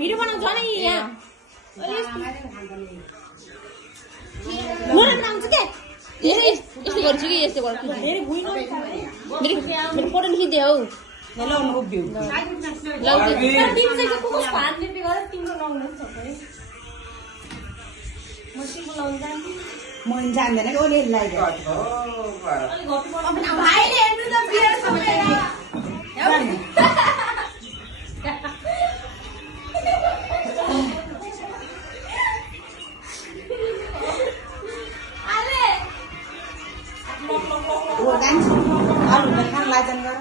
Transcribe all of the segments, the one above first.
video बनाउँछ नि यहाँ मोरा बनाउँछ के यस्तो गर्छु कि यस्तो गर्छु धेरै भुइँ मेरो फोटो खिच्दै हौ ल उभिउ ल तिमी चाहिँ को कसको हातले पे गरेर तिम्रो लाउनु छ है म तिम्रो लाउनु जान्छु म जान्दैन कि ओले लगाइदियो भाइले हेर्नु त बियर सबै ओ डान्स अरु खान लाजन गर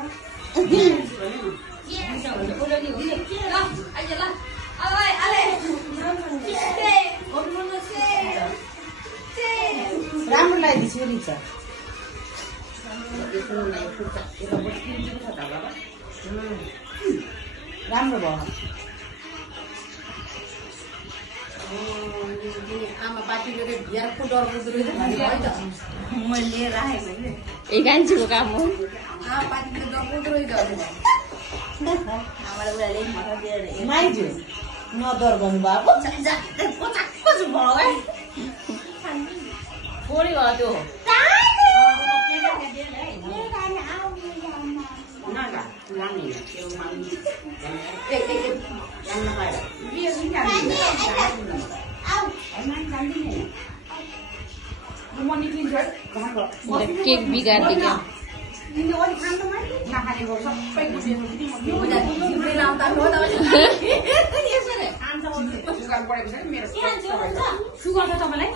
राम्रो लगाइदिन्छु नि छ राम्रो भयो आमा पार्टीले बिहारको डर बुझ्दै मैले राखेको नि ए गान्छीको काम हो आमा पार्टीले डर बुझ्दै आमाले उनीहरूले मसा दिएर माइजु नदर गर्नु भएको पचाक्को छु भयो है थोरै हो त्यो केक बिगार्दै क्या सुगर छ तपाईँलाई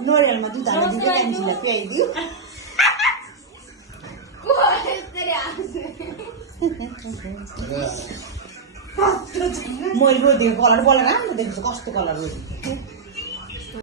नोरेलमा दुध हालेर दिँदै डान्सीलाई प्याइदियो मैले रोजेको कलर बोला राम्रो देख्छु कस्तो कलर रोजेको